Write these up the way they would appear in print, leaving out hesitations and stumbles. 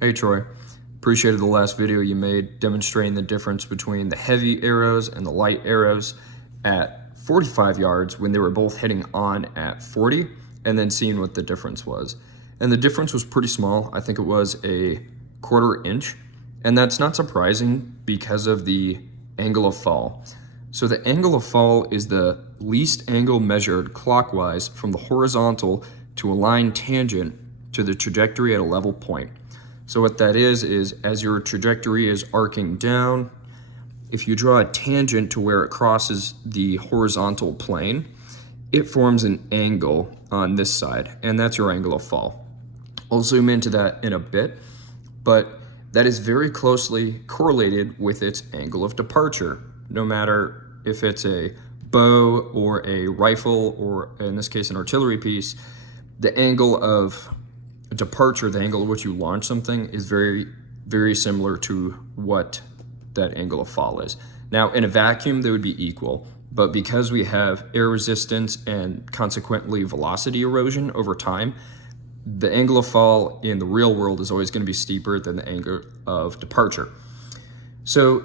Hey Troy, appreciated the last video you made demonstrating the difference between the heavy arrows and the light arrows at 45 yards when they were both hitting on at 40, and then seeing what the difference was. And the difference was pretty small. I think it was a 1/4 inch, and that's not surprising because of the angle of fall. So the angle of fall is the least angle measured clockwise from the horizontal to a line tangent to the trajectory at a level point. So what that is as your trajectory is arcing down, if you draw a tangent to where it crosses the horizontal plane, it forms an angle on this side, and that's your angle of fall. I'll zoom into that in a bit, but that is very closely correlated with its angle of departure, no matter if it's a bow or a rifle, or in this case, an artillery piece. The angle of departure, the angle at which you launch something, is very, very similar to what that angle of fall is. Now, in a vacuum, they would be equal, but because we have air resistance and consequently velocity erosion over time, the angle of fall in the real world is always going to be steeper than the angle of departure. So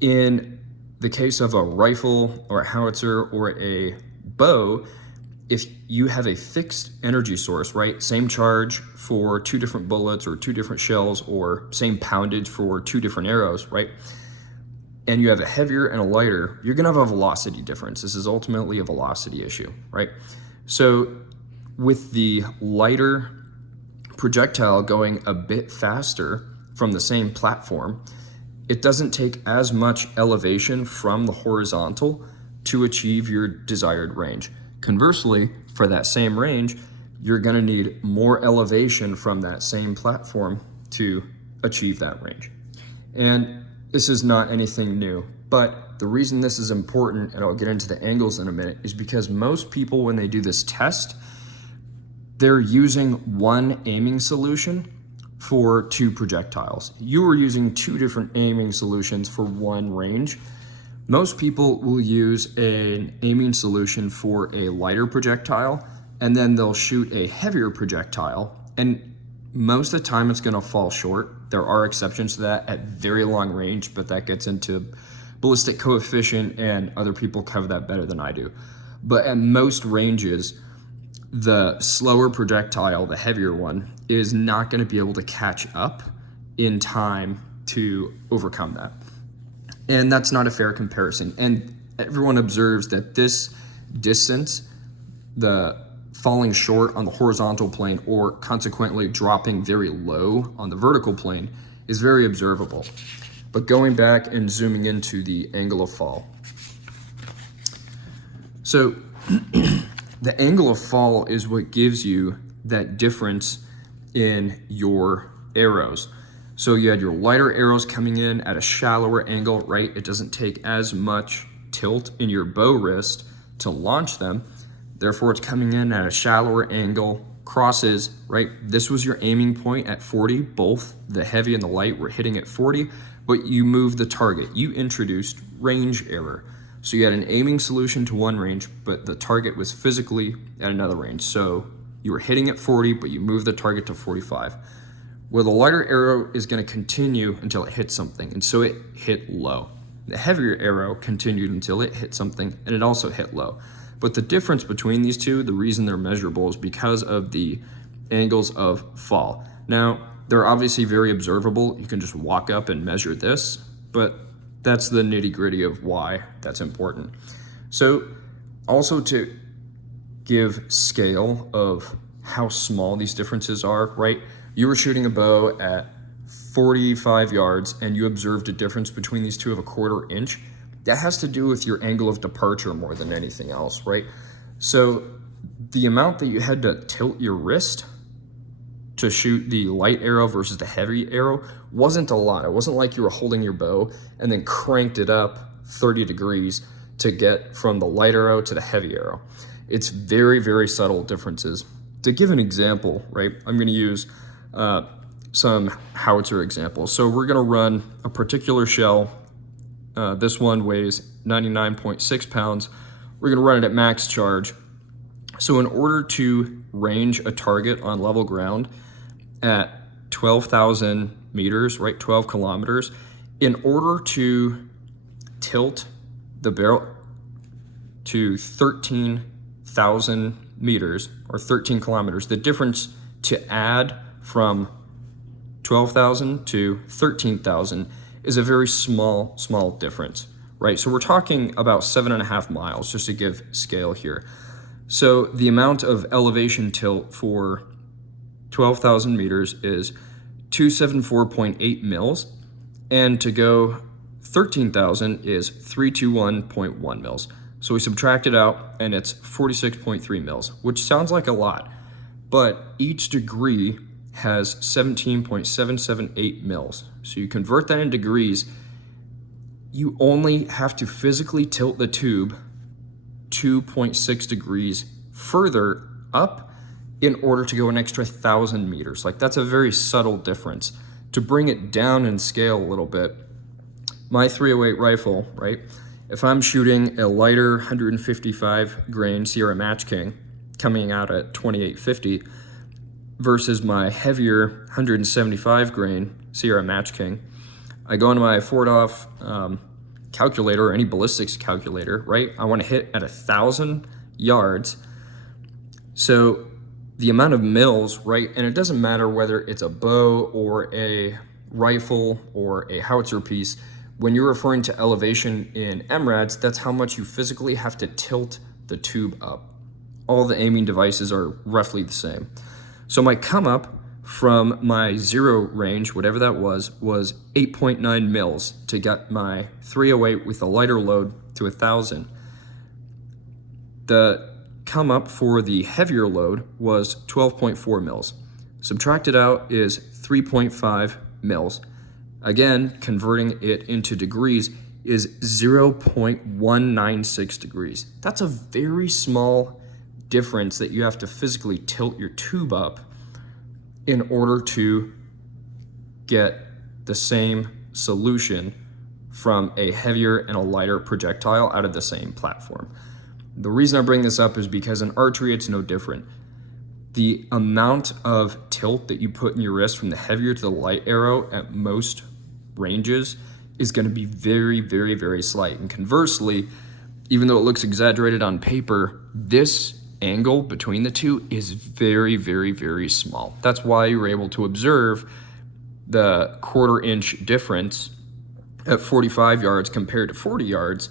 in the case of a rifle or a howitzer or a bow, if you have a fixed energy source, right, same charge for 2 different bullets or 2 different shells, or same poundage for 2 different arrows, right, and you have a heavier and a lighter, you're gonna have a velocity difference. This is ultimately a velocity issue, right? So with the lighter projectile going a bit faster from the same platform, it doesn't take as much elevation from the horizontal to achieve your desired range. Conversely, for that same range, you're gonna need more elevation from that same platform to achieve that range. And this is not anything new, but the reason this is important, and I'll get into the angles in a minute, is because most people, when they do this test, they're using one aiming solution for 2 projectiles. You were using 2 different aiming solutions for 1 range. Most people will use an aiming solution for a lighter projectile, and then they'll shoot a heavier projectile, and most of the time it's gonna fall short. There are exceptions to that at very long range, but that gets into ballistic coefficient, and other people cover that better than I do. But at most ranges, the slower projectile, the heavier one, is not gonna be able to catch up in time to overcome that. And that's not a fair comparison. And everyone observes that this distance, the falling short on the horizontal plane, or consequently dropping very low on the vertical plane, is very observable. But going back and zooming into the angle of fall. So the angle of fall is what gives you that difference in your arrows. So you had your lighter arrows coming in at a shallower angle, right? It doesn't take as much tilt in your bow wrist to launch them. Therefore, it's coming in at a shallower angle, crosses, right? This was your aiming point at 40. Both the heavy and the light were hitting at 40, but you moved the target. You introduced range error. So you had an aiming solution to 1 range, but the target was physically at another range. So you were hitting at 40, but you moved the target to 45. Well, the lighter arrow is going to continue until it hits something, and so it hit low. The heavier arrow continued until it hit something, and it also hit low. But the difference between these two, the reason they're measurable, is because of the angles of fall. Now, they're obviously very observable. You can just walk up and measure this, but that's the nitty-gritty of why that's important. So also to give scale of how small these differences are, right? You were shooting a bow at 45 yards and you observed a difference between these two of a 1/4 inch. That has to do with your angle of departure more than anything else, right? So the amount that you had to tilt your wrist to shoot the light arrow versus the heavy arrow wasn't a lot. It wasn't like you were holding your bow and then cranked it up 30 degrees to get from the light arrow to the heavy arrow. It's very, very subtle differences. To give an example, right, I'm gonna use some howitzer examples. So we're gonna run a particular shell. This one weighs 99.6 pounds. We're gonna run it at max charge. So in order to range a target on level ground at 12,000 meters, right, 12 kilometers, in order to tilt the barrel to 13,000 meters or 13 kilometers, the difference to add from 12,000 to 13,000 is a very small difference, right? So we're talking about 7.5 miles, just to give scale here. So the amount of elevation tilt for 12,000 meters is 274.8 mils, and to go 13,000 is 321.1 mils. So we subtract it out and it's 46.3 mils, which sounds like a lot, but each degree has 17.778 mils. So you convert that into degrees, you only have to physically tilt the tube 2.6 degrees further up in order to go an extra 1,000 meters. Like, that's a very subtle difference. To bring it down in scale a little bit, my .308 rifle, right? If I'm shooting a lighter 155 grain Sierra Match King coming out at 2850 versus my heavier 175 grain Sierra Match King, I go into my FORDOF calculator or any ballistics calculator, right? I want to hit at 1,000 yards. So the amount of mils, right? And it doesn't matter whether it's a bow or a rifle or a howitzer piece. When you're referring to elevation in MRADs, that's how much you physically have to tilt the tube up. All the aiming devices are roughly the same. So my come up from my zero range, whatever that was 8.9 mils to get my .308 with a lighter load to 1,000. The come up for the heavier load was 12.4 mils. Subtracted out is 3.5 mils. Again, converting it into degrees is 0.196 degrees. That's a very small difference that you have to physically tilt your tube up in order to get the same solution from a heavier and a lighter projectile out of the same platform. The reason I bring this up is because in archery, it's no different. The amount of tilt that you put in your wrist from the heavier to the light arrow at most ranges is going to be very, very, very slight. And conversely, even though it looks exaggerated on paper, this angle between the two is very, very, very small. That's why you're able to observe the 1/4 inch difference at 45 yards compared to 40 yards,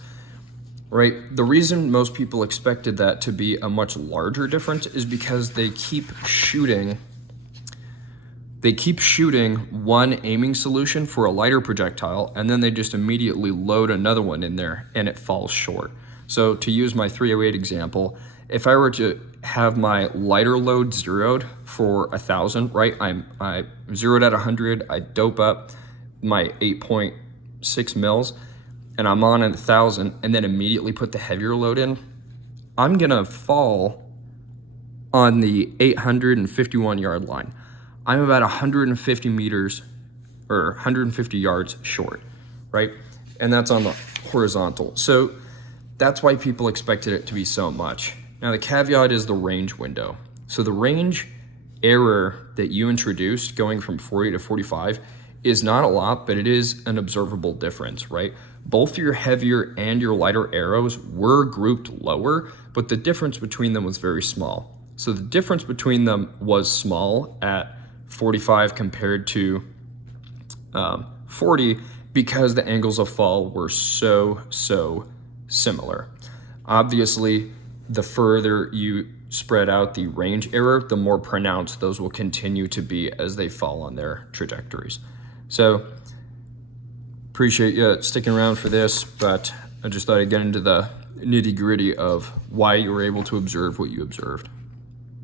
right? The reason most people expected that to be a much larger difference is because they keep shooting one aiming solution for a lighter projectile, and then they just immediately load another one in there and it falls short. So to use my .308 example, if I were to have my lighter load zeroed for 1,000, right? I zeroed at 100, I dope up my 8.6 mils, and I'm on 1,000, and then immediately put the heavier load in, I'm gonna fall on the 851 yard line. I'm about 150 meters or 150 yards short, right? And that's on the horizontal. So that's why people expected it to be so much. Now the caveat is the range window. So the range error that you introduced going from 40 to 45 is not a lot, but it is an observable difference, right? Both your heavier and your lighter arrows were grouped lower, but the difference between them was very small. So the difference between them was small at 45 compared to 40 because the angles of fall were so similar. Obviously, the further you spread out the range error, the more pronounced those will continue to be as they fall on their trajectories. So appreciate you sticking around for this, but I just thought I'd get into the nitty-gritty of why you were able to observe what you observed.